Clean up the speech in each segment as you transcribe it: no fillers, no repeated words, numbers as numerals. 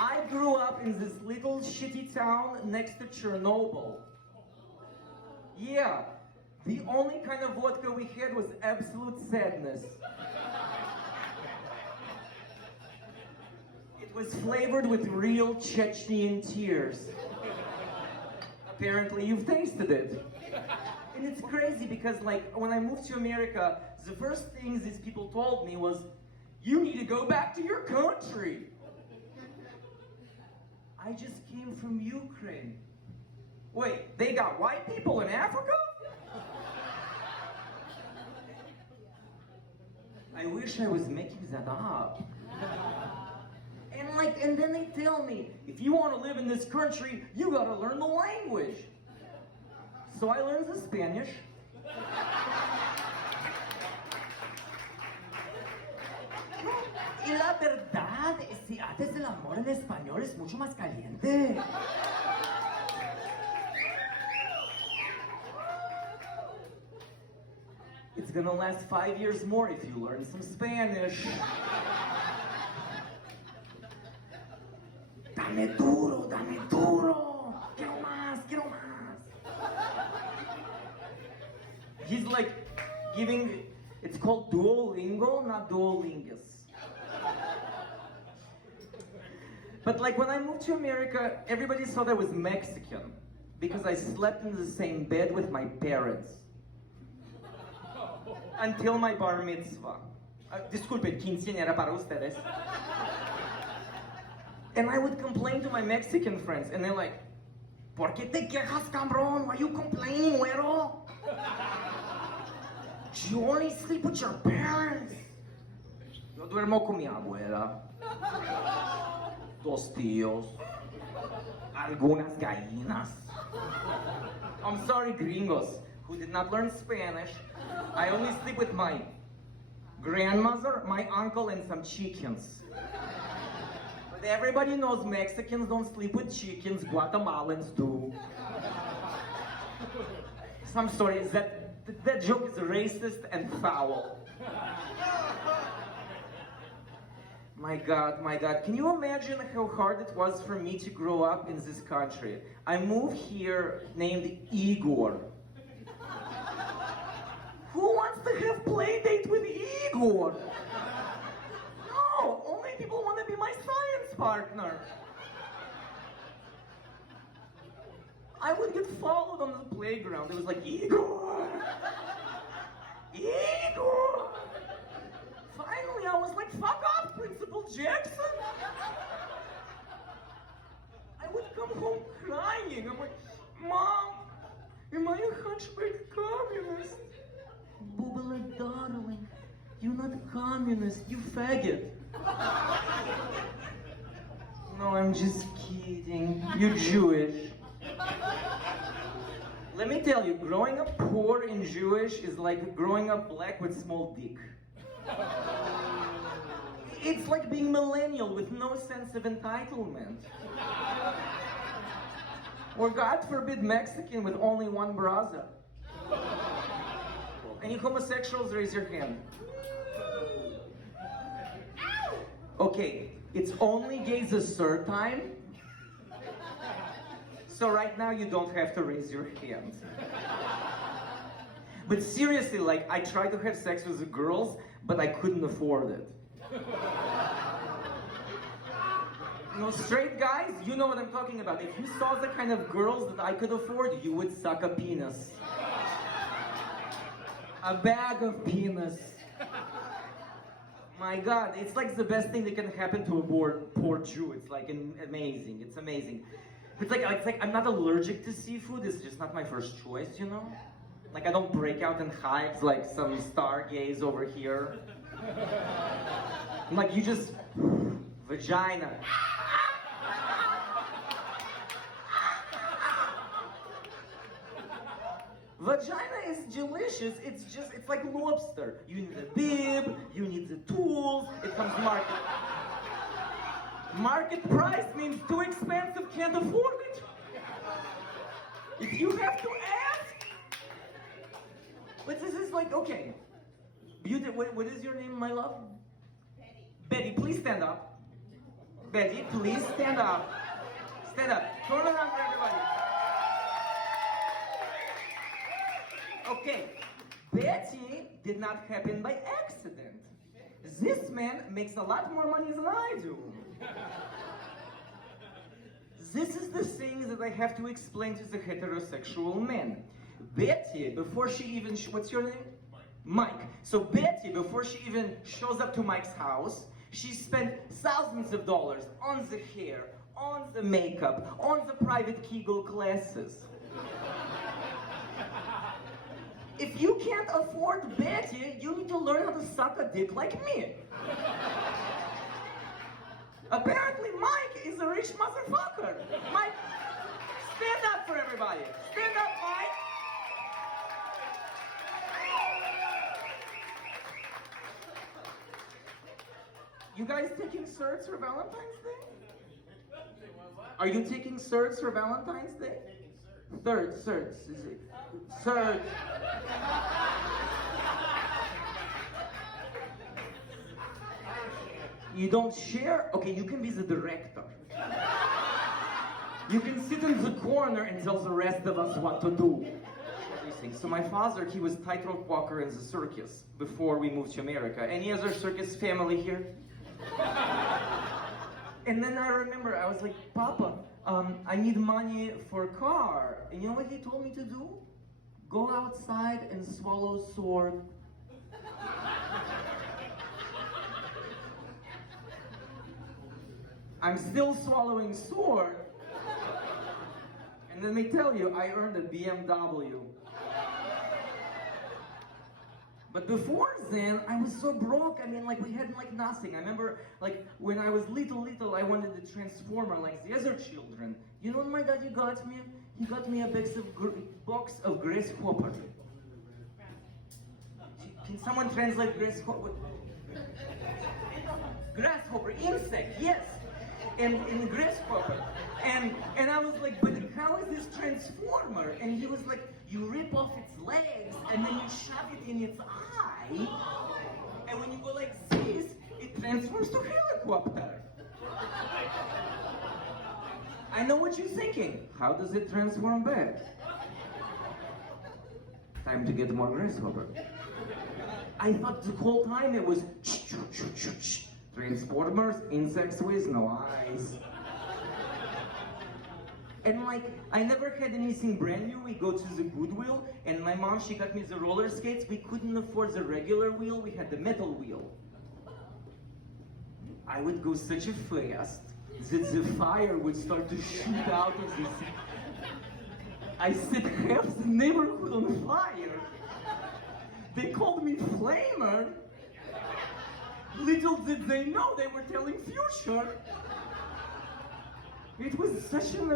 I grew up in this little shitty town next to Chernobyl. Yeah, the only kind of vodka we had was absolute sadness. It was flavored with real Chechen tears. Apparently you've tasted it. And it's crazy because like when I moved to America, the first things these people told me was, you need to go back to your country. I just came from Ukraine. Wait, they got white people in Africa? I wish I was making that up. And then they tell me, if you want to live in this country, you gotta learn the language. So I learned the Spanish. Y la verdad, si haces el amor en español es mucho más caliente. It's gonna last 5 years more if you learn some Spanish. Dame duro, dame duro. Quiero más, quiero más. He's like giving, it's called Duolingo, not Duolingus. But like when I moved to America, everybody thought I was Mexican because I slept in the same bed with my parents. Until my bar mitzvah. Disculpe, quinceañera para ustedes. And I would complain to my Mexican friends, and they're like, ¿Por qué te quejas, cabrón? Why are you complaining, güero? You only sleep with your parents. yo duermo con mi abuela, dos tíos, algunas gallinas. I'm sorry, gringos, who did not learn Spanish. I only sleep with my grandmother, my uncle, and some chickens. But everybody knows Mexicans don't sleep with chickens, Guatemalans do. So I'm sorry, that joke is racist and foul. My God, can you imagine how hard it was for me to grow up in this country? I moved here named Igor. Who wants to have play date with Igor? No, only people want to be my science partner. I would get followed on the playground. It was like, Igor! Igor! Finally, I was like, fuck off, Principal Jackson! I would come home crying. I'm like, Mom, am I a hunchback communist? Bubala, darling, you're not a communist, you faggot. No, I'm just kidding. You're Jewish. Let me tell you, growing up poor and Jewish is like growing up black with small dick. It's like being millennial with no sense of entitlement. Or God forbid Mexican with only one brother. Any homosexuals, raise your hand. Okay, it's only gays a third time. So right now you don't have to raise your hand. But seriously, like I tried to have sex with the girls, but I couldn't afford it. No, straight guys, you know what I'm talking about. If you saw the kind of girls that I could afford, you would suck a penis. A bag of penis. My God, it's like the best thing that can happen to a poor Jew. It's like amazing. It's amazing. It's like I'm not allergic to seafood. It's just not my first choice, you know. Like I don't break out in hives like some stargaze over here. Like you just vagina. Vagina is delicious. It's like lobster. You need a bib, you need the tools. It comes market. Market price means too expensive, can't afford it. If you have to ask. But this is like, okay. Beauty, what is your name, my love? Betty. Betty, please stand up. Betty, please stand up. Stand up. Turn around for everybody. Okay, Betty did not happen by accident. This man makes a lot more money than I do. This is the thing that I have to explain to the heterosexual men. Betty, before she even, what's your name? Mike. So Betty, before she even shows up to Mike's house, she spent thousands of dollars on the hair, on the makeup, on the private Kegel classes. If you can't afford Betty, you need to learn how to suck a dick like me. Apparently Mike is a rich motherfucker. Mike, stand up for everybody. Stand up, Mike. You guys taking certs for Valentine's Day? Are you taking certs for Valentine's Day? Certs. Is it? Certs. You don't share? Okay, you can be the director. You can sit in the corner and tell the rest of us what to do. So my father, he was tightrope walker in the circus before we moved to America. Any other circus family here? And then I remember, I was like, Papa, I need money for a car. And you know what he told me to do? Go outside and swallow sword. I'm still swallowing sword. And let me tell you, I earned a BMW. But before then, I was so broke. I mean, like, we had like nothing. I remember, like, when I was little, I wanted a transformer like the other children. You know what my daddy got me? He got me a box of grasshopper. Can someone translate grasshopper? Grasshopper, insect, yes. And grasshopper. And I was like, but how is this transformer? And he was like, you rip off its legs and then you shove it in its eye. And when you go like this, it transforms to helicopter. I know what you're thinking. How does it transform back? Time to get more grasshopper. I thought the whole time it was transformers, insects with no eyes. And like, I never had anything brand new. We go to the Goodwill, and my mom, she got me the roller skates. We couldn't afford the regular wheel, we had the metal wheel. I would go such a fast that the fire would start to shoot out of this. I set half the neighborhood on fire. They called me flamer. Little did they know they were telling future. It was such an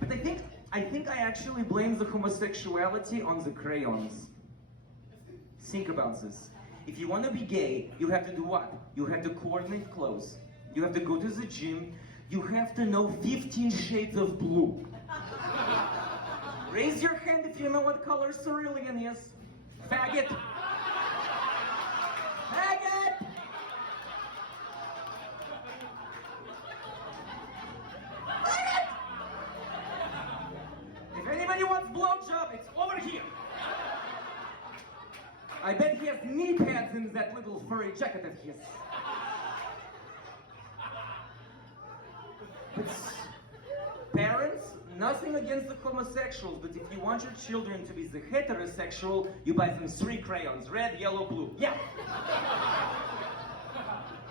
But I think I actually blame the homosexuality on the crayons. Think about this. If you want to be gay, you have to do what? You have to coordinate clothes. You have to go to the gym. You have to know 15 shades of blue. Raise your hand if you know what color cerulean is. Faggot. Faggot! If anybody wants blowjob, it's over here. I bet he has knee pads in that little furry jacket of his. But parents, nothing against the homosexuals, but if you want your children to be the heterosexual, you buy them 3 crayons, red, yellow, blue. Yeah.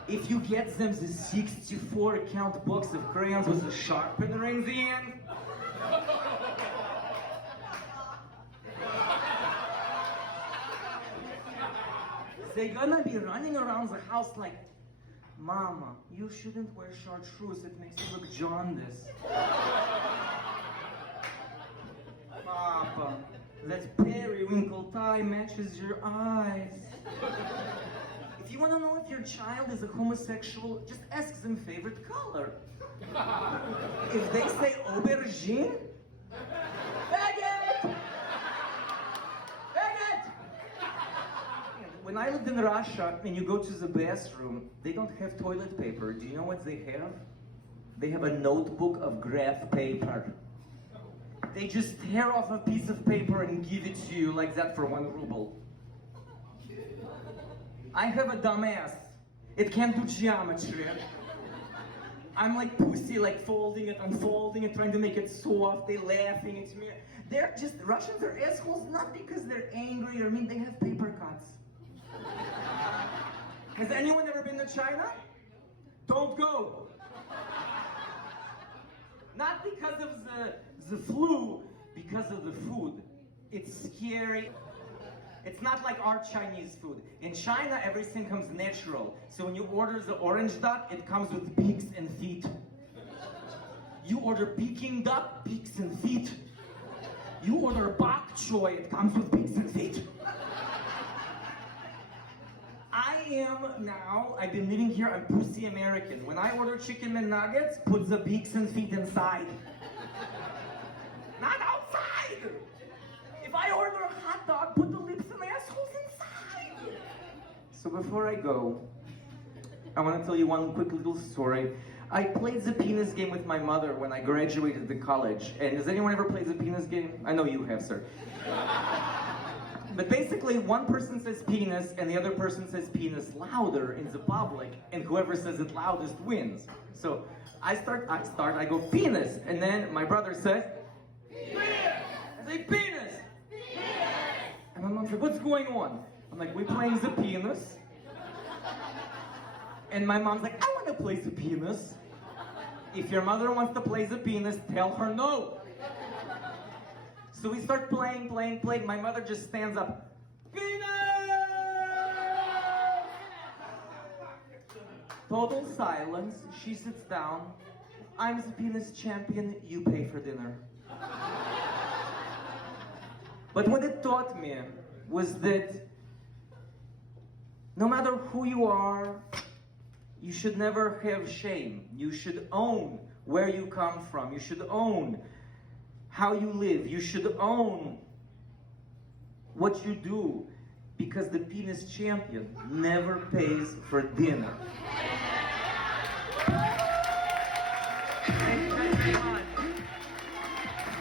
If you get them the 64 count box of crayons with a sharpener in the end, they're gonna be running around the house like, Mama, you shouldn't wear chartreuse, it makes you look jaundiced. Papa, that periwinkle tie matches your eyes. If you want to know if your child is a homosexual, just ask them favorite color. If they say aubergine, faggot! Faggot! when I lived in Russia and you go to the bathroom, they don't have toilet paper. Do you know what they have? They have a notebook of graph paper. They just tear off a piece of paper and give it to you like that for 1 ruble. I have a dumbass. It can't do geometry. I'm like pussy, like folding it, unfolding it, trying to make it soft. They're laughing at me. They're just, Russians are assholes not because they're angry or mean, they have paper cuts. Has anyone ever been to China? Don't go. Not because of the flu, because of the food. It's scary. It's not like our Chinese food. In China, everything comes natural. So when you order the orange duck, it comes with beaks and feet. You order Peking duck, beaks and feet. You order bok choy, it comes with beaks and feet. I've been living here, I'm pussy American. When I order chicken McNuggets, put the beaks and feet inside. Not outside! If I order a hot dog, put the lips and assholes inside! So before I go, I want to tell you one quick little story. I played the penis game with my mother when I graduated the college. And has anyone ever played the penis game? I know you have, sir. But basically, one person says penis, and the other person says penis louder in the public, and whoever says it loudest wins. So I go penis, and then my brother says, penis! I say penis! Penis! And my mom's like, what's going on? I'm like, we're playing the penis. And my mom's like, I want to play the penis. If your mother wants to play the penis, tell her no. So we start playing. My mother just stands up. Penis! Total silence. She sits down. I'm the penis champion. You pay for dinner. But what it taught me was that no matter who you are, you should never have shame. You should own where you come from. You should own how you live. You should own what you do, because the penis champion never pays for dinner. Thank you.